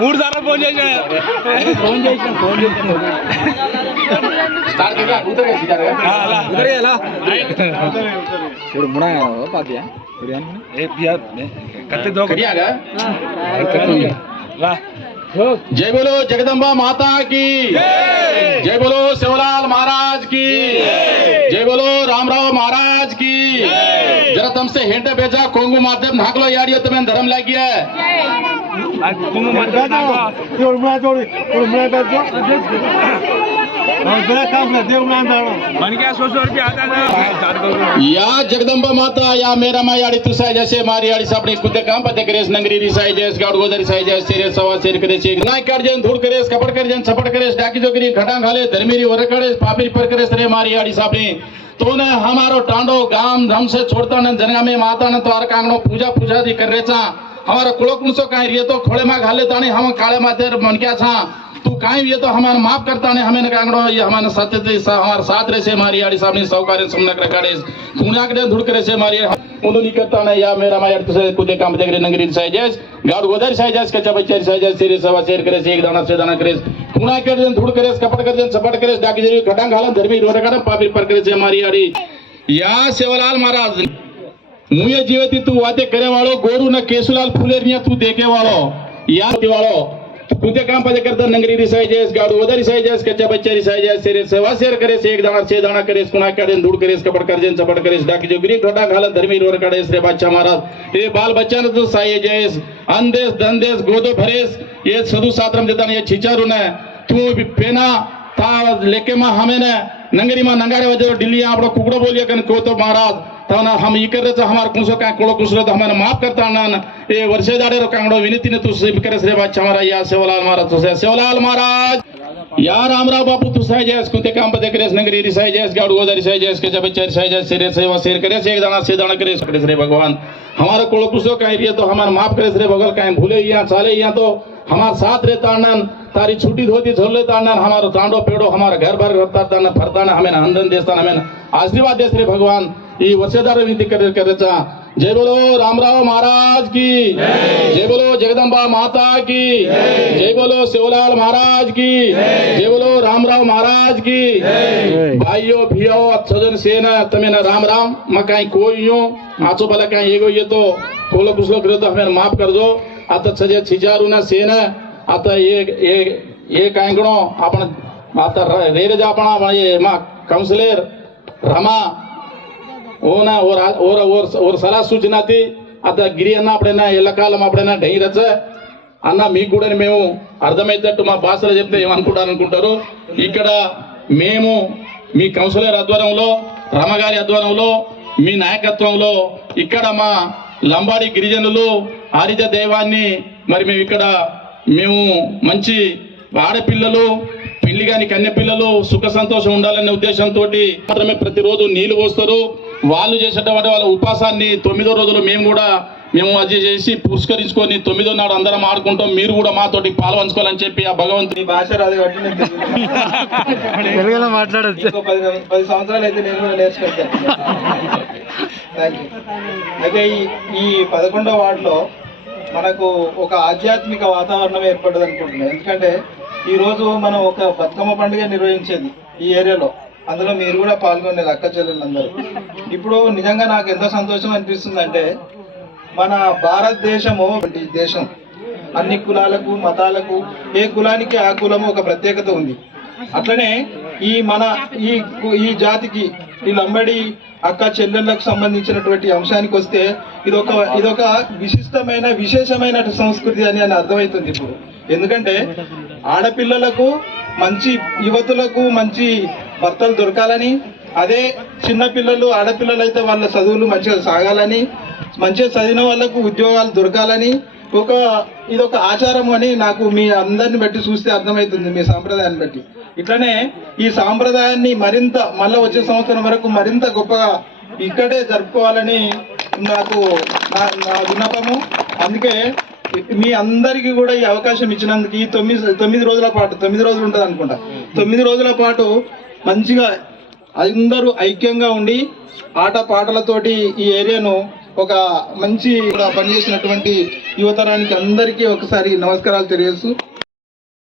మూడు సార్లు ఫోన్ చేసిన जय बोलो जगदम्बा माता की, जय बोलो शिवलाल महाराज की, जय बोलो रामराव महाराज की। जरा तुमसे हिंट भेजा कोंगू माध्यम नाकलो यार तुम्हें धर्म लागी है। या जगदम्बा माता या मेरा माँ याड़ी तुसाई जैसे मारी याड़ी सापने कुत्ते काम पते करेस नंगरी रिसाई जैस गाड़ गोदरी साई जैस तेरे सवा शेर करे चेक नाई कर जन धूड़ करेस कपड़ कर जन सपड़ करेस डाकी जो करी खटांग खाले धर्मेरी वर करेस पापी पर करेस रे मारी याड़ी सापने तो ने हमारो टांडो गाम धम से छोड़ता न जनगा में माता न द्वार कांगनो पूजा पूजा दी कर रेचा हमारा कुलोकुंसो काई ये तो खोले मा घाले ताने हम काले माथे मन क्या था तू काई ये तो हमारा माफ करता ने हमें कांगड़ो ये हमारा सत्य हमारे साथ रहे से मारी याड़ी सामने सौकार्य सुमनक रखाड़े पुण्या के धुड़ करे से मारी उन्होंने नहीं करता ने या मेरा माया तुझे कुदे काम देख रहे नगरी साई जैस गाड़ गोदर साई जैस कच्चा बच्चा साई जैस तेरे सवा शेर करे से एक दाना से दाना करे पुण्या के धुड़ करे कपड़ करे सपट करे डाकी जरी खटांग घाला धर्मी रोड करे पापी पर करे से मारी याड़ी या सेवलाल महाराज मुझे जीवती तू वाते करे वालों गोरू न केसुलाल फुलेरिया तू देखे वालों या वालों कुते काम पदे करता नंगरी रिसाई जैस गाड़ू उधर रिसाई जैस कच्चा बच्चा रिसाई जैस तेरे सेवा शेर करे से एक दाना से दाना करे कुना काड़े धूड़ करे कपड़ कर जन सपट करे डाकी जो गिरी ठोटा घाला धर्मी रोर काड़े रे बच्चा महाराज ये बाल बच्चा न तो साई जैस अंदेश दंदेश गोदो भरेस ये सदु सात्रम देता ने ये छिचारू ने तू पेना था लेके मां हमें ने नंगरी मां नंगारे वजह दिल्ली आपड़ो कुकड़ो बोलिया कन को तो महाराज ताना हम ई कर रहे हमारे कुंसो का कोड़ो कुसरो तो हमारे माफ करता ना ये वर्षे दाड़े रो कांगड़ो विनती ने तू सिर्फ करे रे बच्चा हमारा या सेवलाल महाराज तो सेवलाल महाराज या रामराव बापू तू साई जैस कुते काम पदे करे नगरी रिसाई जैस गाड़ गोदर रिसाई जैस के जब बच्चा रिसाई जैस सिरे सेवा शेर करे से एक दाना से दाना करे रे भगवान हमारे कोड़ो कुसो का ये तो हमारे माफ करे रे भगवान काहे भूले या चाले या तो हमारे साथ रहता नन तारी छुट्टी धोती झोल लेता नन हमारो तांडो पेड़ो हमारा घर भर करता न फरता न हमें आनंद देता हमें आशीर्वाद देस रे भगवान ये वर्षेदार विनती करे जय बोलो रामराव महाराज की, जय बोलो जगदम्बा माता की, जय बोलो शिवलाल महाराज की, जय बोलो रामराव महाराज की। भाइयों भियो सजन सेना तमें राम राम मैं कहीं कोई यूं आचो भला कहीं एगो ये तो कोलो कुछ लोग तो हमें माफ कर दो आता सजे छिजारू ना सेना आता ये कहीं गणो अपन आता रेरे जा अपना ये माँ काउंसलर रमा ओना और सलाह सूचना थी आता गिरी अन्न अपना एलकालम अपना ढैरच అన్న మీకు కూడా మేము అర్థమైతట్టు మా భాషలో చెప్తే ఏమనుకుంటారు ఇక్కడ మేము మీ కౌన్సిలర్ ఆధ్వర్యంలో రమగారి ఆధ్వర్యంలో మీ నాయకత్వంలో ఇక్కడ మా లంబాడి గిరిజనులు ఆరిజ దైవాన్ని మరి మేము ఇక్కడ మేము మంచి ఆడపిల్లలు పెళ్లి కాని కన్య పిల్లలు సుఖ సంతోషం ఉండాలనే ఉద్దేశంతో మాత్రమే ప్రతిరోజు నీళ్లు పోస్తారు వాళ్ళు చేసేటువంటి వాళ్ళ ఉపాసాన్ని 9వ రోజులు మేము అది చేసి పురస్కరించుకొని 9వ నాడు అందరం ఆడుకుంటాం మీరు కూడా మాతోటి పాల్పంచుకోవాలని చెప్పి ఆ భగవంతుని భాష రాదు కాబట్టి మాట్లాడచ్చు 10 సంవత్సరాలు అయితే నేను కూడా నేర్చుకుంటాను. అయితే ఈ 11వ వార్డులో మనకు ఒక ఆధ్యాత్మిక వాతావరణం ఏర్పడ్డది అనుకుంటున్నాను. ఎందుకంటే ఈ రోజు మనం ఒక బతుకమ్మ పండుగ నిర్వహించేది ఈ ఏరియాలో, అందులో మీరు కూడా పాల్గొనేది అక్క చెల్లెలందరూ. ఇప్పుడు నిజంగా నాకు ఎంత సంతోషం అనిపిస్తుంది అంటే మన భారతదేశము దేశం అన్ని కులాలకు మతాలకు ఏ కులానికి ఆ కులము ఒక ప్రత్యేకత ఉంది. అట్లనే ఈ జాతికి ఈ లంబడి అక్క చెల్లెళ్ళకు సంబంధించినటువంటి అంశానికి వస్తే ఇదొక విశేషమైన సంస్కృతి అని అర్థమవుతుంది ఇప్పుడు. ఎందుకంటే ఆడపిల్లలకు మంచి యువతులకు మంచి భర్తలు దొరకాలని, అదే చిన్నపిల్లలు ఆడపిల్లలు అయితే వాళ్ళ చదువులు మంచిగా సాగాలని, మంచిగా చదివిన వాళ్ళకు ఉద్యోగాలు దొరకాలని ఇదొక ఆచారం అని నాకు మీ అందరిని బట్టి చూస్తే అర్థమవుతుంది, మీ సాంప్రదాయాన్ని బట్టి. ఇట్లనే ఈ సాంప్రదాయాన్ని మరింత మళ్ళీ వచ్చే సంవత్సరం వరకు మరింత గొప్పగా ఇక్కడే జరుపుకోవాలని నాకు నా విన్నపము. అందుకే మీ అందరికీ కూడా ఈ అవకాశం ఇచ్చినందుకు ఈ 9 రోజుల పాటు 9 రోజులు ఉంటుంది అనుకుంటా, 9 రోజుల పాటు మంచిగా అందరూ ఐక్యంగా ఉండి ఆట పాటలతోటి ఈ ఏరియాను ఒక మంచి పనిచేసినటువంటి యువతరానికి అందరికీ ఒకసారి నమస్కారాలు తెలియజేస్తూ